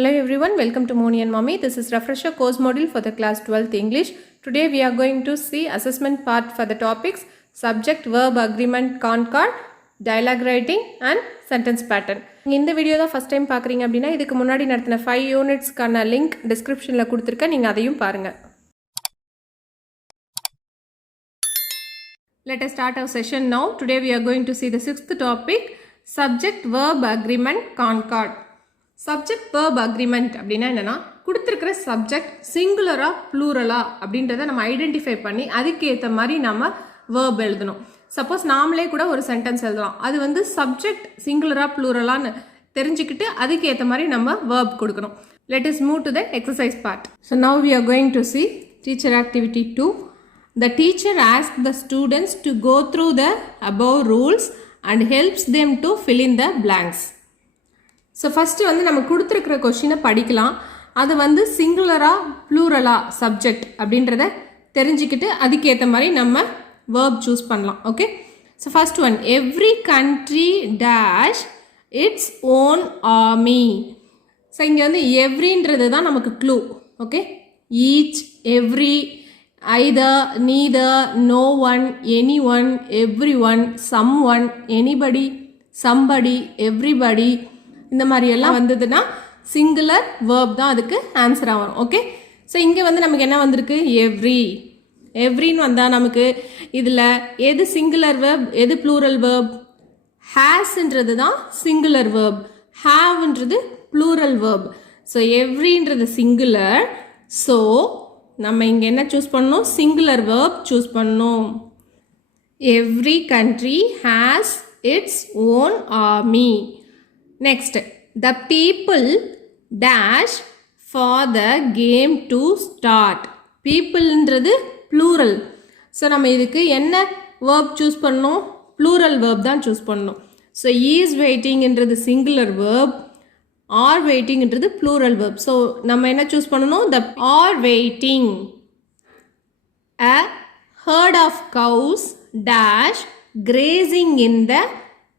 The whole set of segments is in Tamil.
Hello everyone, welcome to Moni and Mommy. This is refresher course module for the class 12th English. Today we are going to see assessment part for the topics subject, verb, agreement, concord, dialogue writing and sentence pattern. இந்த வீடியோ தான் ஃபர்ஸ்ட் டைம் பார்க்குறீங்க அப்படின்னா இதுக்கு முன்னாடி நடத்தின 5 யூனிட்ஸ்க்கான லிங்க் டிஸ்கிரிப்ஷனில் கொடுத்துருக்கேன், நீங்கள் அதையும் பாருங்கள். Let us start our session now. Today we are going to see the 6th topic, subject, verb, agreement, concord. Subject verb agreement அப்படின்னா என்னென்னா, கொடுத்துருக்கிற சப்ஜெக்ட் சிங்குலரா ப்ளூரலா அப்படின்றத நம்ம ஐடென்டிஃபை பண்ணி அதுக்கேற்ற மாதிரி நம்ம வேர்ப் எழுதணும். சப்போஸ் நாமளே கூட ஒரு சென்டென்ஸ் எழுதலாம், அது சப்ஜெக்ட் சிங்குலரா ப்ளூரலான்னு தெரிஞ்சுக்கிட்டு அதுக்கேற்ற மாதிரி நம்ம வேர்ப் கொடுக்கணும். Let us move to the exercise part. So now we are going to see teacher activity 2. The teacher asks the students to go through the above rules and helps them to fill in the blanks. So first நம்ம கொடுத்துருக்கிற கொஷினை படிக்கலாம். அது சிங்குலரா ப்ளூரலா சப்ஜெக்ட் அப்படின்றத தெரிஞ்சுக்கிட்டு அதுக்கேற்ற மாதிரி நம்ம வேர்ப் சூஸ் பண்ணலாம். Okay, so first one, every country dash its own army. So இங்கே எவ்ரின்றது தான் நமக்கு clue. Okay, each, every, either, neither, no one, any one, every one, some one, anybody, somebody, everybody, இந்த மாதிரி எல்லாம் வந்ததுன்னா சிங்குலர் வேர்ப் தான் அதுக்கு ஆன்சராக வரும். ஓகே, ஸோ இங்கே நமக்கு என்ன வந்திருக்கு, எவ்ரின்னு வந்தால் நமக்கு இதில் எது சிங்குலர் வேர்ப் எது ப்ளூரல் வேர்ப்? ஹேஸ்ன்றது தான் சிங்குலர் வேர்ப், ஹாவ்ன்றது ப்ளூரல் வேர்ப். ஸோ எவ்ரின்றது சிங்குலர், ஸோ நம்ம இங்கே என்ன சூஸ் பண்ணணும், சிங்குலர் வேர்ப் சூஸ் பண்ணணும். Every country has its own army. Next, the people dash for the game to start. Peopleன்றது plural. ஸோ நம்ம இதுக்கு என்ன verb சூஸ் பண்ணணும், plural verb தான் சூஸ் பண்ணணும். ஸோ is waitingன்றது singular verb, are waitingன்றது plural verb. ஸோ நம்ம என்ன சூஸ் பண்ணணும், the are waiting. A herd of cows dash grazing in the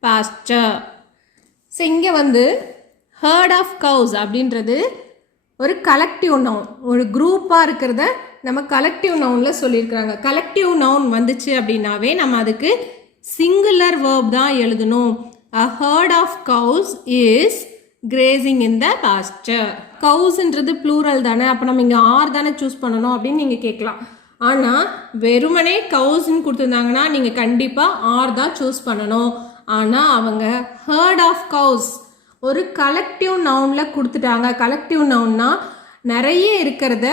pasture. So இங்கே ஹர்ட் ஆஃப் கவுஸ் அப்படின்றது ஒரு கலெக்டிவ் நவுன், ஒரு குரூப்பாக இருக்கிறத நம்ம கலெக்டிவ் நவுனில் சொல்லியிருக்கிறாங்க. கலெக்டிவ் நவுன் வந்துச்சு அப்படின்னாவே நம்ம அதுக்கு சிங்குலர் வேர்ப் தான் எழுதணும். A herd of cows is grazing in the pasture. கவுஸ்ன்றது ப்ளூரல் தானே, அப்போ நம்ம இங்கே ஆர் தானே சூஸ் பண்ணணும் அப்படின்னு நீங்கள் கேட்கலாம். ஆனால் வெறுமனே கவுஸ்ன்னு கொடுத்துருந்தாங்கன்னா நீங்கள் கண்டிப்பாக ஆர் தான் சூஸ் பண்ணணும். ஆனால் அவங்க ஹர்ட் ஆஃப் கவுஸ் ஒரு கலெக்டிவ் நவுனில் கொடுத்துட்டாங்க. கலெக்டிவ் நவுன்னா நிறைய இருக்கிறத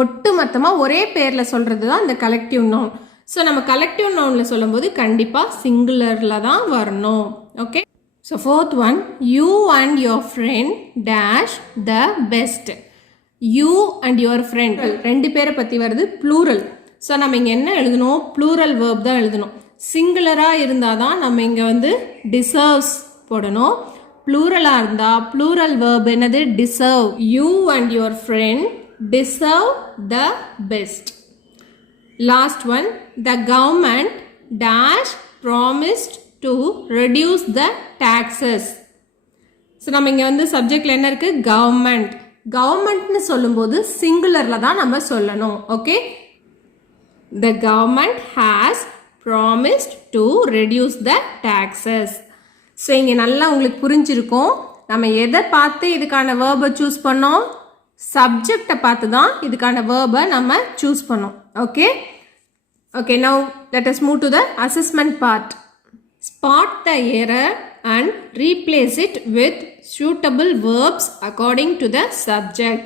ஒட்டு மொத்தமாக ஒரே பேரில் சொல்கிறது தான் இந்த கலெக்டிவ் நவுன். ஸோ நம்ம கலெக்டிவ் நவுனில் சொல்லும்போது கண்டிப்பாக சிங்குலரில் தான் வரணும். Okay, so fourth one, you and your friend dash the best. You and your friend ரெண்டு பேரை பற்றி வருது, ப்ளூரல். ஸோ நம்ம இங்கே என்ன எழுதணும், ப்ளூரல் வேர்ப் தான் எழுதணும். சிங்குலராக இருந்தால் தான் நம்ம இங்கே டிசர்வ்ஸ் போடணும். ப்ளூரலாக இருந்தால் ப்ளூரல் வேர்ப் என்னது, deserve. You and your friend deserve the best. Last one, the government dash promised to reduce the taxes. So நம்ம இங்கே சப்ஜெக்டில் என்ன இருக்குது, கவர்மெண்ட். கவர்மெண்ட்னு சொல்லும்போது சிங்குலரில் தான் நம்ம சொல்லணும். Okay, the government has promised to reduce the taxes. So இங்கே நல்லா உங்களுக்கு புரிஞ்சிருக்கும். நம்ம எதை பார்த்து இதுக்கான வேர்பை சூஸ் பண்ணோம், சப்ஜெக்டை பார்த்து தான் இதுக்கான வேர்பை நம்ம சூஸ் பண்ணோம். Okay, okay, now let us move to the assessment part. Spot the error and replace it with suitable verbs according to the subject.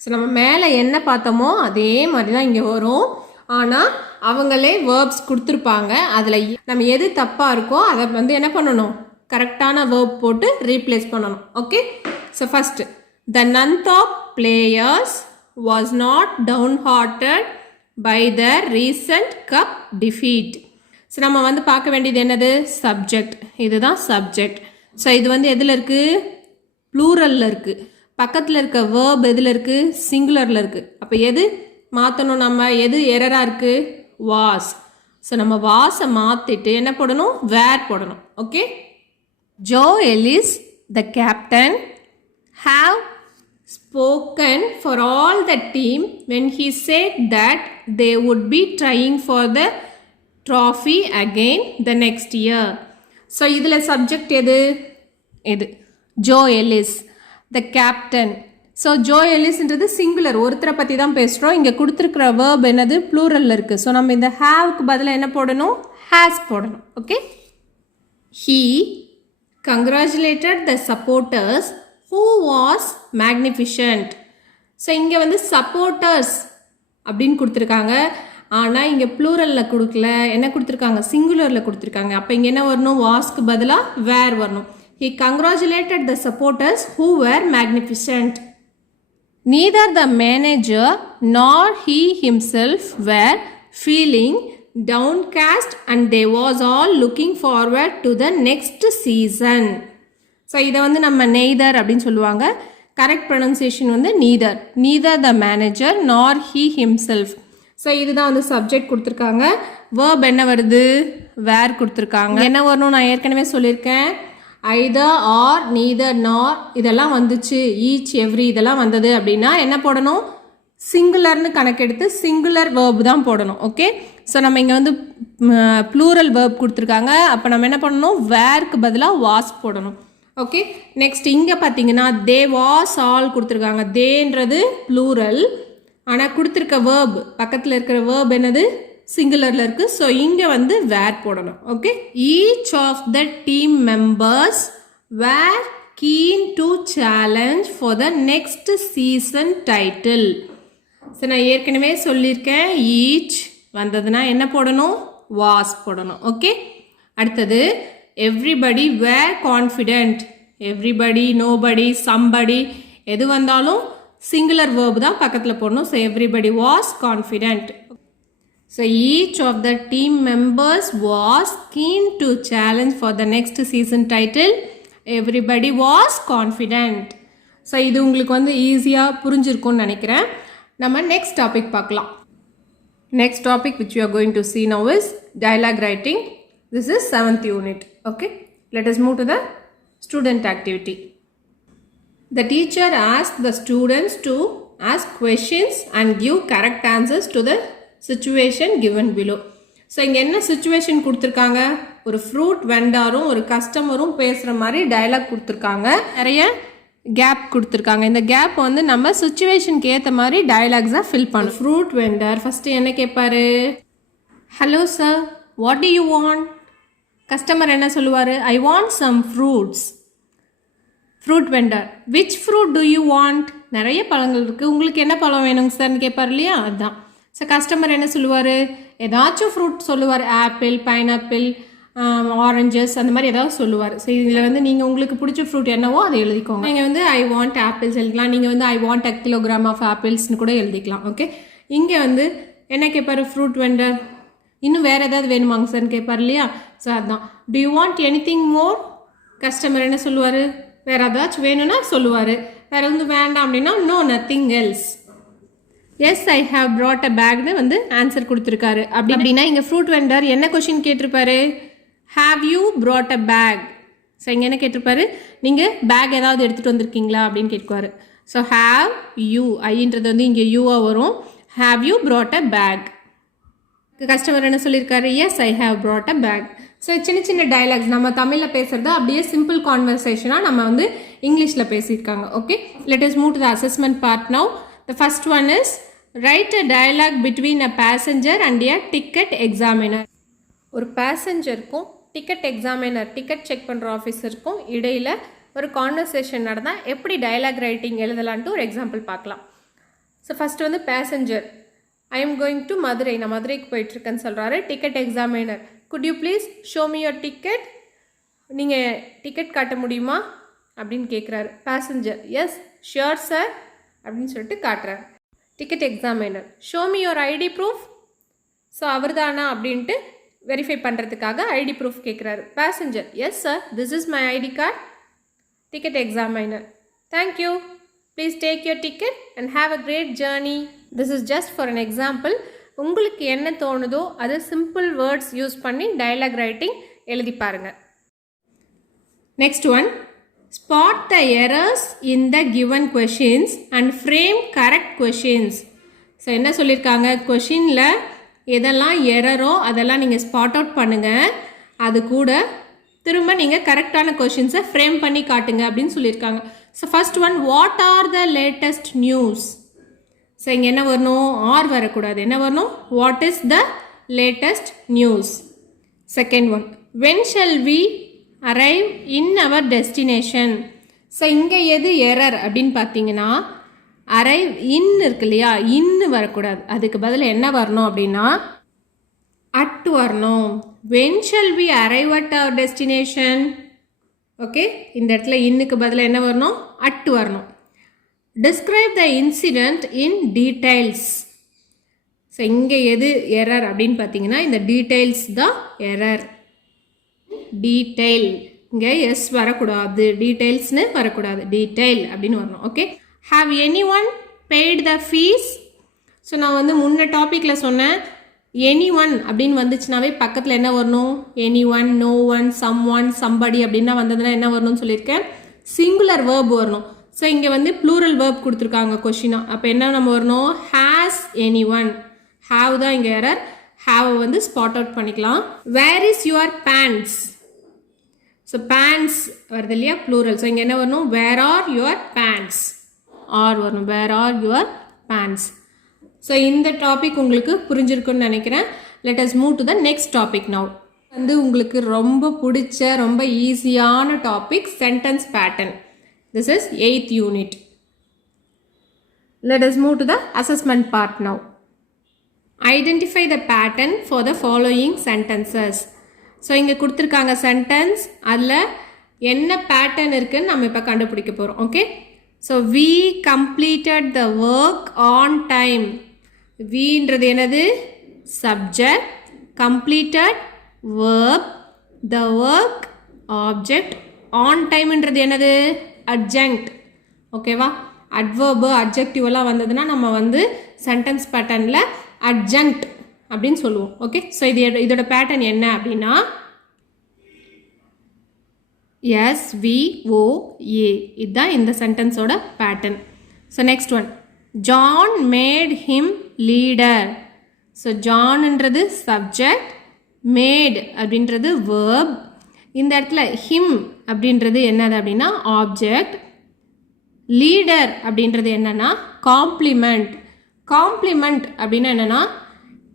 So நம்ம மேலே என்ன பார்த்தோமோ அதே மாதிரி தான் இங்கே வரும். ஆனால் அவங்களே வேர்ப்ஸ் கொடுத்துருப்பாங்க, அதில் நம்ம எது தப்பாக இருக்கோ அதை என்ன பண்ணணும், கரெக்டான வேர்ப் போட்டு ரீப்ளேஸ் பண்ணணும். Okay, so first, the none of players was not down hearted by the recent cup defeat. So நம்ம பார்க்க வேண்டியது என்னது, சப்ஜெக்ட். இதுதான் சப்ஜெக்ட். ஸோ இது எதில் இருக்குது, ப்ளூரலில் இருக்குது. பக்கத்தில் இருக்க வேர்ப் எதில் இருக்குது, சிங்குலரில் இருக்குது. அப்போ எது மாற்றணும், நம்ம எது எரராக இருக்குது, வாஸ். ஸோ நம்ம வாஸை மாற்றிட்டு என்ன போடணும், வேர் போடணும். Okay, Joe Ellis the captain have the team when he said that they would be trying for the trophy again the next year. So இதில் subject எது Joe Ellis the captain. So Joe எல்லிஸ்ன்றது சிங்குலர், ஒருத்தரை பற்றி தான் பேசுகிறோம். இங்கே கொடுத்துருக்குற வேர்ப் என்னது ப்ளூரலில் இருக்குது. ஸோ நம்ம இந்த ஹாவ்க்கு பதிலாக என்ன போடணும், ஹேஸ் போடணும். Okay. He congratulated the supporters who was magnificent. So இங்கே வந்து சப்போர்ட்டர்ஸ் அப்படின்னு கொடுத்துருக்காங்க. ஆனால் இங்கே ப்ளூரலில் கொடுக்கல, என்ன கொடுத்துருக்காங்க, சிங்குலரில் கொடுத்துருக்காங்க. அப்போ இங்கே என்ன வரணும், வாஸ்க்கு பதிலாக வேர் வரணும். He congratulated the supporters who were magnificent. Neither the manager nor he himself were feeling downcast and they was all looking forward to the next season. So இதை வந்து நம்ம நெய்தர் அப்படின்னு சொல்லுவாங்க. கரெக்ட் ப்ரொனன்சியேஷன் வந்து நீதர். நீதர் த மேனேஜர் நார் ஹீ ஹிம்செல்ஃப். ஸோ இதுதான் வந்து சப்ஜெக்ட் கொடுத்துருக்காங்க. வேர்ப் என்ன வருது, வேர் கொடுத்துருக்காங்க. என்ன வரணும் நான் ஏற்கனவே சொல்லியிருக்கேன். ஐதர் ஆர் நீதர் நார் இதெல்லாம் வந்துச்சு, ஈச் எவ்ரி இதெல்லாம் வந்தது அப்படின்னா என்ன போடணும், சிங்குலர்னு கணக்கெடுத்து சிங்குலர் வேர்ப் தான் போடணும். ஓகே. ஸோ நம்ம இங்கே வந்து ப்ளூரல் வேர்ப் கொடுத்துருக்காங்க. அப்போ நம்ம என்ன பண்ணணும், வேர்க்கு பதிலாக வாஸ் போடணும். ஓகே. நெக்ஸ்ட் இங்கே பார்த்தீங்கன்னா தே வாஸ் ஆல் கொடுத்துருக்காங்க. தேன்றது ப்ளூரல், ஆனால் கொடுத்துருக்க வேர்ப் பக்கத்தில் இருக்கிற வேர்ப் என்னது சிங்குலரில் இருக்குது. ஸோ இங்கே வந்து வேர் போடணும். Okay. Each of the team members were keen to challenge for the next season title. So நான் ஏற்கனவே சொல்லியிருக்கேன், ஈச் வந்ததுன்னா என்ன போடணும், வாஸ் போடணும். ஓகே. அடுத்தது everybody were confident. Everybody, nobody, somebody எது வந்தாலும் சிங்குலர் வேர்ப் தான் பக்கத்தில் போடணும். So everybody was confident. So each of the team members was keen to challenge for the next season title. Everybody was confident. So இது உங்களுக்கு வந்து ஈஸியாக புரிஞ்சிருக்கும்னு நினைக்கிறேன். நம்ம நெக்ஸ்ட் டாபிக் பார்க்கலாம். Next topic which we are going to see now is dialogue writing. This is 7th unit. Okay. Let us move to the student activity. The teacher asked the students to ask questions and give correct answers to the situation given below. So இங்கே என்ன சுச்சுவேஷன் கொடுத்துருக்காங்க, ஒரு ஃப்ரூட் வெண்டாரும் ஒரு கஸ்டமரும் பேசுகிற மாதிரி டயலாக் கொடுத்துருக்காங்க. நிறைய கேப் கொடுத்துருக்காங்க. இந்த கேப் வந்து நம்ம சுச்சுவேஷனுக்கு ஏற்ற மாதிரி டயலாக்ஸாக ஃபில் பண்ணணும். ஃப்ரூட் வெண்டர் ஃபஸ்ட்டு என்ன கேட்பாரு, hello sir what do you want. Customer என்ன சொல்லுவார், I want some fruits. Fruit vendor which fruit do you want. நிறைய பழங்கள் இருக்குது, உங்களுக்கு என்ன பழம் வேணுங்க சார்னு கேட்பார் இல்லையா, அதுதான். ஸோ கஸ்டமர் என்ன சொல்லுவார், ஏதாச்சும் ஃப்ரூட் சொல்லுவார், ஆப்பிள், பைனாப்பிள், ஆரஞ்சஸ் அந்த மாதிரி ஏதாவது சொல்லுவார். ஸோ இதில் வந்து நீங்கள் உங்களுக்கு பிடிச்ச ஃப்ரூட் என்னவோ அதை எழுதிக்கோங்க. நீங்கள் வந்து ஐ வாண்ட் ஆப்பிள்ஸ் எழுதிக்கலாம், நீங்கள் வந்து ஐ வாண்ட் 1 கிலோகிராம் ஆஃப் ஆப்பிள்ஸ்னு கூட எழுதிக்கலாம். ஓகே. இங்கே வந்து என்ன கேட்பார் ஃப்ரூட் வெண்டர், இன்னும் வேறு ஏதாவது வேணுமாங்க சார்னு கேட்பார் இல்லையா. ஸோ அதுதான் to you want anything more. Customer என்ன சொல்லுவார், வேறு ஏதாச்சும் வேணும்னா சொல்லுவார், வேறு வந்து வேண்டாம் அப்படின்னா no nothing else. Yes I have brought a பேக்னு வந்து ஆன்சர் கொடுத்துருக்காரு. அப்படின்னா இங்கே ஃப்ரூட் வெண்டர் என்ன கொஷின் கேட்டிருப்பாரு, have you brought a bag. So இங்கே என்ன கேட்டிருப்பாரு, நீங்கள் பேக் ஏதாவது எடுத்துகிட்டு வந்திருக்கீங்களா அப்படின்னு கேட்குவார். ஸோ ஹாவ் யூ, ஐன்றது வந்து இங்கே யூவாக வரும். Have you brought a bag. Customer என்ன சொல்லியிருக்காரு, yes I have brought a bag. So சின்ன சின்ன டைலாக்ஸ் நம்ம தமிழில் பேசுகிறது அப்படியே சிம்பிள் கான்வர்சேஷனாக நம்ம வந்து இங்கிலீஷில் பேசியிருக்காங்க. Okay. Let us move to the assessment part now. The first one is write a dialogue between a passenger and a ticket examiner. ஒரு பேசஞ்சருக்கும் டிக்கெட் எக்ஸாமினர், டிக்கெட் செக் பண்ணுற ஆஃபீஸருக்கும் இடையில் ஒரு கான்வர்சேஷன் நடந்தால் எப்படி டயலாக் ரைட்டிங் எழுதலான்ட்டு ஒரு எக்ஸாம்பிள் பார்க்கலாம். ஸோ ஃபஸ்ட்டு வந்து passenger, I am going to Madurai, நான் மதுரைக்கு போயிட்டுருக்கேன்னு சொல்கிறாரு. Ticket examiner, good you please show me your ticket. நீங்கள் டிக்கெட் காட்ட முடியுமா அப்படின்னு கேட்குறாரு. பேசஞ்சர், எஸ் ஷியோர் சார் அப்படின்னு சொல்லிட்டு காட்டுறாரு. Ticket examiner, show me your ID proof. So அவர் தானா அப்படின்ட்டு வெரிஃபை பண்ணுறதுக்காக ஐடி ப்ரூஃப் கேட்குறாரு. Passenger, yes sir this is my ID card. Ticket examiner, thank you, please take your ticket and have a great journey. This is just for an example. உங்களுக்கு என்ன தோணுதோ அது சிம்பிள் வேர்ட்ஸ் யூஸ் பண்ணி டயலாக் ரைட்டிங் எழுதி பாருங்கள். Next one, spot the errors in the given questions and frame correct questions. So என்ன சொல்லியிருக்காங்க, கொஷினில் எதெல்லாம் எரரோ அதெல்லாம் நீங்கள் ஸ்பாட் அவுட் பண்ணுங்கள், அது கூட திரும்ப நீங்கள் கரெக்டான கொஷின்ஸை ஃப்ரேம் பண்ணி காட்டுங்க அப்படின்னு சொல்லியிருக்காங்க. So first one, what are the latest news. So இங்கே என்ன வரணும், ஆர் வரக்கூடாது, என்ன வரணும், what is the latest news. Second one, when shall we arrive in our destination. So இங்கே எது எரர் அப்படின்னு பார்த்தீங்கன்னா, அரைவ் இன் இருக்கு இல்லையா, இன்னு வரக்கூடாது, அதுக்கு பதில் என்ன வரணும் அப்படின்னா அட் வரணும். when shall we arrive at our destination. Okay, இந்த இடத்துல இன்னுக்கு பதில் என்ன வரணும், அட் வரணும். describe the incident in details. So இங்கே எது எரர் அப்படின்னு பார்த்தீங்கன்னா இந்த டீட்டெயில்ஸ் தான் எரர். டீட்டெயில் இங்கே எஸ் வரக்கூடாது, டீட்டெயில்ஸ்னு வரக்கூடாது, டீட்டெயில் அப்படின்னு வரணும். Okay, have any one paid the fees. So நான் வந்து முன்ன டாப்பிக்கில் சொன்னேன், எனி ஒன் அப்படின்னு வந்துச்சுனாவே பக்கத்தில் என்ன வரணும், any one, no one, some one, somebody அப்படின்னா வந்ததுன்னா என்ன வரணும்னு சொல்லியிருக்கேன், சிங்குலர் வேர்ப் வரணும். ஸோ இங்கே வந்து ப்ளூரல் வேர்ப் கொடுத்துருக்காங்க கொஷினா, அப்போ என்ன நம்ம வரணும், ஹேஸ் எனி ஒன். ஹாவ் தான் இங்கே எரர், ஹாவ் வந்து ஸ்பாட் அவுட் பண்ணிக்கலாம். Where is your pants. So pants வருது இல்லையா, ப்ளூரல். ஸோ இங்கே என்ன வரணும், where are your pants, are வரணும், where are your pants. So இந்த டாபிக் உங்களுக்கு புரிஞ்சிருக்குன்னு நினைக்கிறேன். Let us move to the next topic now. வந்து உங்களுக்கு ரொம்ப பிடிச்ச ரொம்ப ஈஸியான topic sentence pattern. This is 8th unit. Let us move to the assessment part now. Identify the pattern for the following sentences. So இங்கே கொடுத்துருக்காங்க சென்டென்ஸ், அதில் என்ன பேட்டர்ன் இருக்குன்னு நம்ம இப்போ கண்டுபிடிக்க போகிறோம். Okay, so we completed the work on time. வீன்றது என்னது, subject, completed verb, the work object, on timeன்றது என்னது, adjunct. ஓகேவா, adverb adjective எல்லாம் வந்ததுன்னா நம்ம வந்து சென்டென்ஸ் பேட்டர்னில் adjunct அப்படின்னு சொல்லுவோம். ஓகே, ஸோ இதோட பேட்டர்ன் என்ன அப்படின்னா SVOA, இதுதான் இந்த சென்டென்ஸோட pattern. So next one, John made him leader. So ஜான்ன்றது சப்ஜெக்ட், மேட் அப்படின்றது வேர்ப், இந்த இடத்துல ஹிம் அப்படின்றது என்னது அப்படின்னா ஆப்ஜெக்ட், லீடர் அப்படின்றது என்னன்னா காம்ப்ளிமெண்ட். காம்ப்ளிமெண்ட் அப்படின்னா என்னன்னா,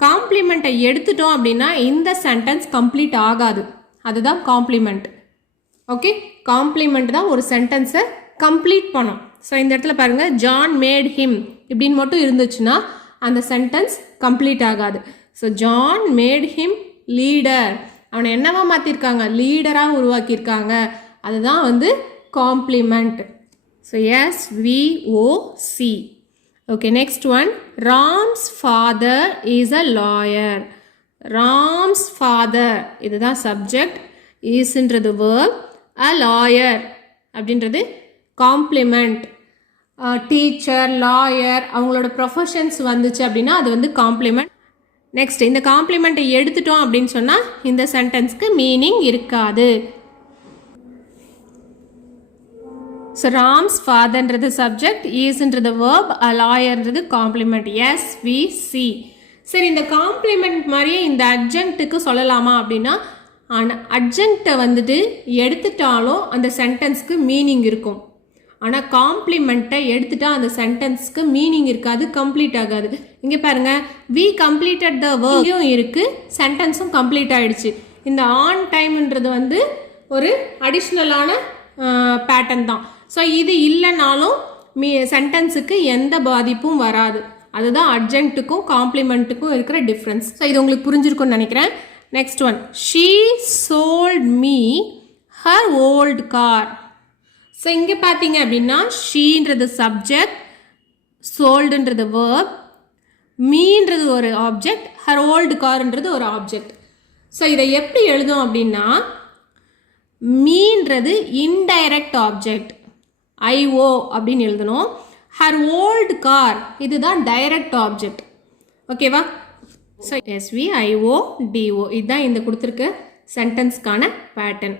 காம்ப்ளிமெண்ட்டை எடுத்துட்டோம் அப்படின்னா இந்த சென்டென்ஸ் கம்ப்ளீட் ஆகாது, அதுதான் காம்ப்ளிமெண்ட். ஓகே, காம்ப்ளிமெண்ட் தான் ஒரு சென்டென்ஸை கம்ப்ளீட் பண்ணும். ஸோ இந்த இடத்துல பாருங்கள், ஜான் மேட் ஹிம் இப்படின்னு மட்டும் இருந்துச்சுன்னா அந்த சென்டென்ஸ் கம்ப்ளீட் ஆகாது. So John made him leader, அவனை என்னவா மாற்றிருக்காங்க, லீடராக உருவாக்கியிருக்காங்க, அதுதான் வந்து complement. So SVOC. Okay, next one, Ram's father is a lawyer. Ram's father இதுதான் subject, isன்றது verb, a lawyer அப்படின்றது complement. டீச்சர், லாயர் அவங்களோட ப்ரொஃபஷன்ஸ் வந்துச்சு அப்படின்னா அது வந்து காம்ப்ளிமெண்ட். நெக்ஸ்ட், இந்த காம்ப்ளிமெண்ட்டை எடுத்துட்டோம் அப்படின்னு சொன்னால் இந்த சென்டென்ஸ்க்கு மீனிங் இருக்காது. ஸோ ராம்ஸ் ஃபாதர்ன்றது சப்ஜெக்ட், ஈஸ்ன்றது வேர்ப், லாயர்ன்றது காம்ப்ளிமெண்ட், SVC. சரி, இந்த காம்ப்ளிமெண்ட் மாதிரியே இந்த அட்ஜங்க்ட்டுக்கு சொல்லலாமா அப்படின்னா, ஆனால் அட்ஜங்க்டை வந்துட்டு எடுத்துட்டாலும் அந்த சென்டென்ஸ்க்கு மீனிங் இருக்கும், ஆனால் காம்ப்ளிமெண்ட்டை எடுத்துட்டா அந்த சென்டென்ஸ்க்கு மீனிங் இருக்காது, கம்ப்ளீட் ஆகாது. இங்கே பாருங்கள், வி கம்ப்ளீட்டட் த ஒர்க்கும் இருக்குது, சென்டென்ஸும் கம்ப்ளீட் ஆகிடுச்சு. இந்த ஆன் டைம்ன்றது வந்து ஒரு அடிஷ்னலான பேட்டர்ன் தான். ஸோ இது இல்லைனாலும் சென்டென்ஸுக்கு எந்த பாதிப்பும் வராது. அதுதான் அட்ஜங்க்ட்டுக்கும் காம்ப்ளிமெண்ட்டுக்கும் இருக்கிற டிஃப்ரென்ஸ். ஸோ இது உங்களுக்கு புரிஞ்சிருக்கும்னு நினைக்கிறேன். Next one, she sold me her old car. So இங்கே பார்த்தீங்க அப்படின்னா ஷீன்றது சப்ஜெக்ட், சோல்டுன்றது வேர்ப், மீன்றது ஒரு ஆப்ஜெக்ட், ஹர் ஓல்டு கார்ன்றது ஒரு ஆப்ஜெக்ட். ஸோ இதை எப்படி எழுதும் அப்படின்னா, மீன்றது இன்டைரக்ட் ஆப்ஜெக்ட், IO அப்படின்னு எழுதணும். ஹர் ஓல்டு கார் இதுதான் டைரக்ட் ஆப்ஜெக்ட். ஓகேவா? ஸோ SVIODO இதுதான் இந்த கொடுத்துருக்க சென்டென்ஸ்க்கான pattern.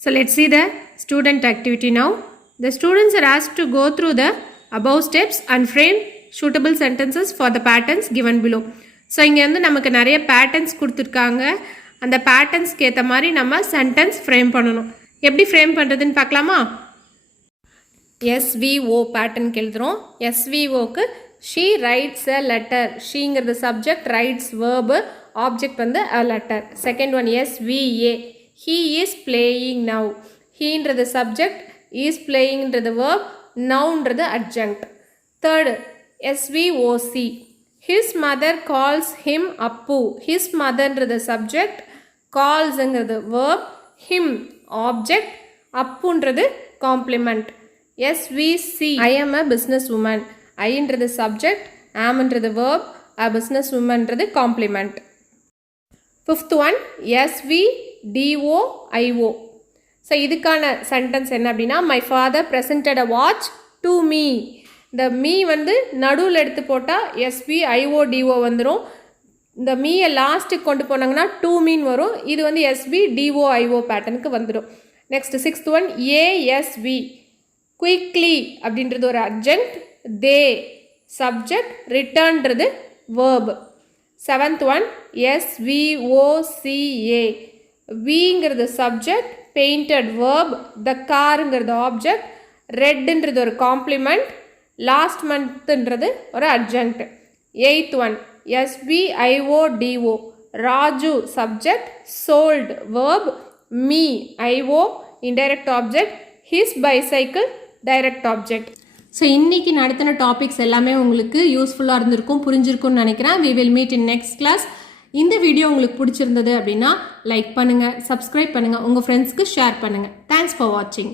So let's see the student activity now. The students are asked to go through the above steps and frame suitable sentences for the patterns given below. So இங்கே வந்து நமக்கு நிறைய பேட்டர்ன்ஸ் கொடுத்துருக்காங்க. அந்த பேட்டர்ன்ஸ்க்கு ஏற்ற மாதிரி நம்ம சென்டென்ஸ் ஃப்ரேம் பண்ணணும். எப்படி ஃப்ரேம் பண்ணுறதுன்னு பார்க்கலாமா? SVO பேட்டர்னுக்கு எழுதுகிறோம். SVOக்கு she writes a letter. ஷீங்கிறது சப்ஜெக்ட், ரைட்ஸ் வேர்பு, ஆப்ஜெக்ட் வந்து a letter. Second one SVA. he is playing now. ஹீன்றது சப்ஜெக்ட், is playingன்றது verb, nowன்றது adjunct. Third SVOC. his mother calls him Appu. his motherன்றது சப்ஜெக்ட், callsங்கிறது verb, him ஆப்ஜெக்ட், அப்புன்றது complement. SVC. I am a business woman. ஐன்றது சப்ஜெக்ட், amன்றது verb, a business womanன்றது complement. Fifth one SVDOIO. So இதுக்கான சென்டென்ஸ் என்ன அப்படின்னா, my father presented a watch to me. இந்த மீ வந்து நடுவில் எடுத்து போட்டால் SVIODO வந்துடும். இந்த மீயை லாஸ்ட்டுக்கு கொண்டு போனாங்கன்னா டூ மீன் வரும். இது வந்து SVDOIO பேட்டர்னுக்கு வந்துடும். Next sixth one ASV. Quickly அப்படின்றது ஒரு அட்ஜெக்ட், தே சப்ஜெக்ட், ரிட்டர்ன்றது வேர்ப். Seventh one SVOCA. விங்கிறது சப்ஜெக்ட், பெயிண்டட் வேர்ப், த காருங்கிறது ஆப்ஜெக்ட், ரெட்ன்றது ஒரு காம்ப்ளிமெண்ட், லாஸ்ட் மந்த்ன்றது ஒரு adjunct. Eighth one SVIODO. Raju subject, sold verb, me IO indirect object, his bicycle direct object. So இன்றைக்கி நடத்தின டாபிக்ஸ் எல்லாமே உங்களுக்கு யூஸ்ஃபுல்லாக இருந்திருக்கும், புரிஞ்சிருக்கும்னு நினைக்கிறேன். we will meet in next class. இந்த வீடியோ உங்களுக்கு பிடிச்சிருந்தது அப்படின்னா லைக் பண்ணுங்கள், சப்ஸ்கிரைப் பண்ணுங்கள், உங்கள் ஃப்ரெண்ட்ஸ்க்கு ஷேர் பண்ணுங்கள். தேங்க்ஸ் ஃபார் வாட்சிங்.